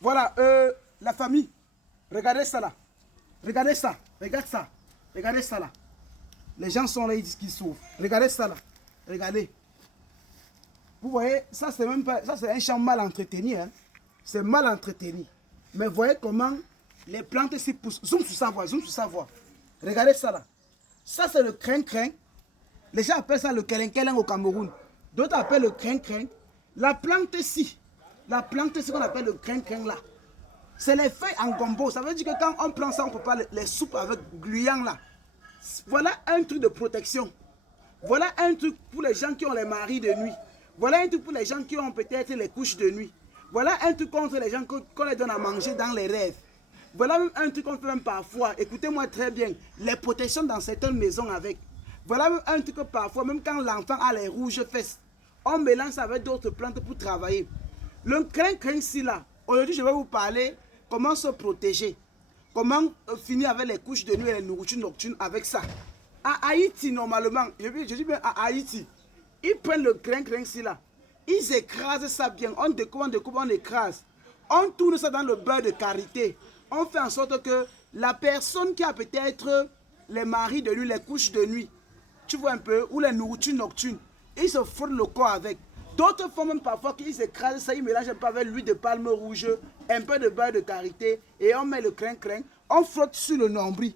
Voilà, la famille. Regardez ça là. Regardez ça. Regarde ça. Regardez ça là. Les gens sont là, ils disent qu'ils souffrent. Regardez ça là. Regardez. Vous voyez, ça c'est même pas. Ça c'est un champ mal entretenu. Hein. C'est mal entretenu. Mais voyez comment les plantes s'y poussent. Zoom sur sa voix, zoom sur sa voix. Regardez ça là. Ça c'est le crin-crin. Les gens appellent ça le kelen-kelen au Cameroun. D'autres appellent le crin-crin. La plante-ci qu'on appelle le crin-crin là, c'est les feuilles en gombo. Ça veut dire que quand on prend ça, on ne peut pas les soupes avec gluant là. Voilà un truc de protection. Voilà un truc pour les gens qui ont les maris de nuit. Voilà un truc pour les gens qui ont peut-être les couches de nuit. Voilà un truc contre les gens qu'on les donne à manger dans les rêves. Voilà même un truc qu'on fait même parfois. Écoutez-moi très bien. Les protections dans certaines maisons avec. Voilà même un truc que parfois, même quand l'enfant a les rouges fesses, on mélange ça avec d'autres plantes pour travailler. Le crin-crin-ci là, aujourd'hui je vais vous parler comment se protéger. Comment finir avec les couches de nuit et les nourritures nocturnes avec ça. À Haïti, normalement, je dis bien à Haïti, ils prennent le crin-crin-ci là. Ils écrasent ça bien. On découpe, on écrase. On tourne ça dans le beurre de karité. On fait en sorte que la personne qui a peut-être les maris de nuit, les couches de nuit, tu vois un peu, ou les nourritures nocturnes, ils se frottent le corps avec. D'autres font même parfois qu'ils écrasent ça, ils mélangent un peu avec l'huile de palme rouge, un peu de beurre de karité, et on met le crin-crin, on frotte sur le nombril,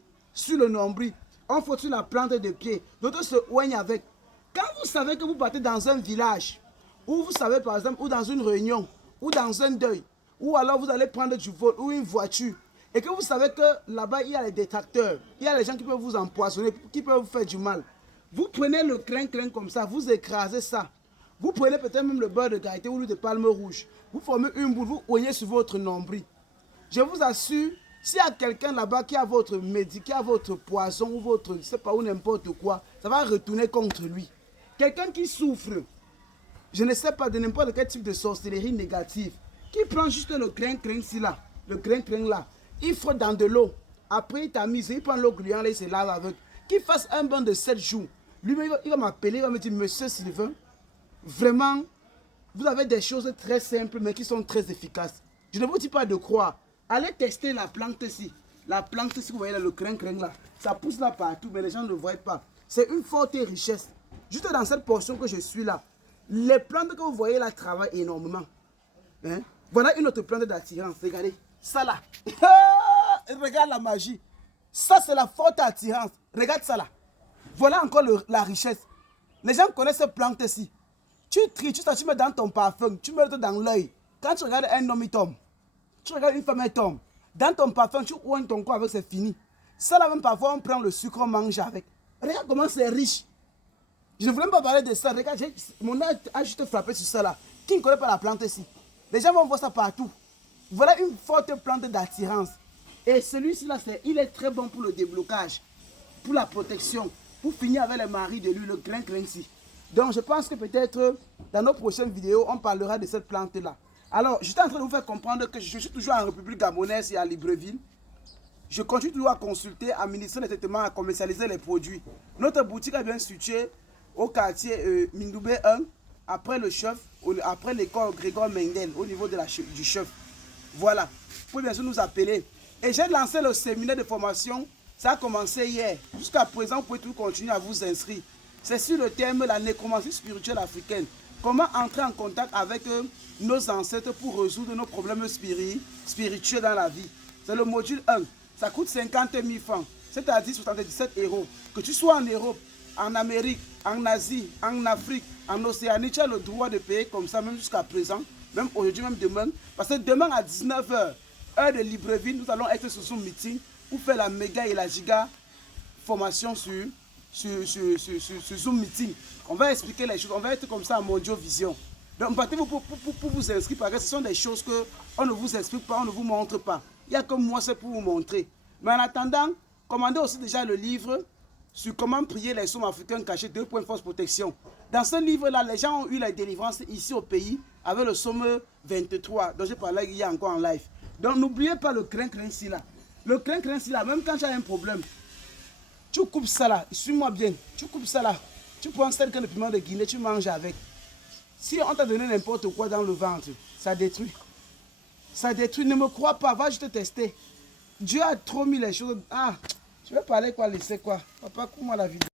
on frotte sur la plante de pied. D'autres se oignent avec. Quand vous savez que vous partez dans un village, ou vous savez par exemple, ou dans une réunion, ou dans un deuil, ou alors vous allez prendre du vol, ou une voiture, et que vous savez que là-bas il y a les détracteurs, il y a les gens qui peuvent vous empoisonner, qui peuvent vous faire du mal. Vous prenez le crin-crin comme ça, vous écrasez ça. Vous prenez peut-être même le beurre de karité ou l'huile de palme rouge. Vous formez une boule, vous oignez sur votre nombril. Je vous assure, s'il y a quelqu'un là-bas qui a votre médicament, qui a votre poison ou votre, je ne sais pas, ou n'importe quoi, ça va retourner contre lui. Quelqu'un qui souffre, je ne sais pas, de n'importe quel type de sorcellerie négative, qui prend juste le crin-crin là, le crin-crin là, il frotte dans de l'eau. Après, il tamise, il prend l'eau gluante, il se lave avec. Qu'il fasse un bain de 7 jours. Lui-même, il va m'appeler, il va me dire, Monsieur Sylvain, vraiment, vous avez des choses très simples, mais qui sont très efficaces. Je ne vous dis pas de croire. Allez tester la plante-ci. La plante-ci, vous voyez là, le crin-crin là. Ça pousse là partout, mais les gens ne le voient pas. C'est une forte richesse. Juste dans cette portion que je suis là, les plantes que vous voyez là travaillent énormément. Hein? Voilà une autre plante d'attirance. Regardez. Ça là. Regarde la magie. Ça, c'est la forte attirance. Regarde ça là. Voilà encore la richesse. Les gens connaissent cette plante-ci. Tu tries, tu mets dans ton parfum, tu mets dans l'œil. Quand tu regardes un homme, il tombe. Tu regardes une femme, elle tombe. Dans ton parfum, tu oignes ton corps avec, c'est fini. Ça là même parfois, on prend le sucre, on mange avec. Regarde comment c'est riche. Je ne voulais même pas parler de ça. Regarde, mon œil a juste frappé sur ça là. Qui ne connaît pas la plante-ci? Les gens vont voir ça partout. Voilà une forte plante d'attirance. Et celui-ci là, il est très bon pour le déblocage, pour la protection, pour finir avec les maris de lui, le crin-crin-ci. Donc je pense que peut-être dans nos prochaines vidéos, on parlera de cette plante-là. Alors, j'étais en train de vous faire comprendre que je suis toujours en République gabonaise et à Libreville. Je continue toujours à consulter, à administrer les traitements, à commercialiser les produits. Notre boutique est bien située au quartier Mindoubé 1, après le chef, après l'école Grégoire Mendel, au niveau de du chef. Voilà. Vous pouvez bien sûr nous appeler. Et j'ai lancé le séminaire de formation. Ça a commencé hier. Jusqu'à présent, vous pouvez toujours continuer à vous inscrire. C'est sur le thème la nécromancie spirituelle africaine. Comment entrer en contact avec nos ancêtres pour résoudre nos problèmes spirituels dans la vie. C'est le module 1. Ça coûte 50 000 francs, c'est-à-dire 77 €. Que tu sois en Europe, en Amérique, en Asie, en Afrique, en Océanie, tu as le droit de payer comme ça, même jusqu'à présent, même aujourd'hui, même demain. Parce que demain à 19 h, heure de Libreville, nous allons être sur Zoom meeting pour faire la méga et la giga formation sur Zoom meeting. On va expliquer les choses, on va être comme ça en Mondio Vision. Donc, partez-vous pour vous inscrire, parce que ce sont des choses qu'on ne vous explique pas, on ne vous montre pas. Il n'y a que moi, c'est pour vous montrer. Mais en attendant, commandez aussi déjà le livre sur comment prier les sommes africaines cachées, 2 points de force protection. Dans ce livre-là, les gens ont eu la délivrance ici au pays avec le somme 23, dont j'ai parlé hier encore en live. Donc, n'oubliez pas le crin-crin-ci là. Le crin-crin-ci là, même quand tu as un problème, tu coupes ça là, suis-moi bien, tu coupes ça là, tu prends quelqu'un de piment de Guinée, tu manges avec. Si on t'a donné n'importe quoi dans le ventre, ça détruit. Ça détruit. Ne me crois pas. Va juste tester. Dieu a trop mis les choses. Ah, je vais parler quoi, laisser quoi. Papa, coupe-moi la vidéo.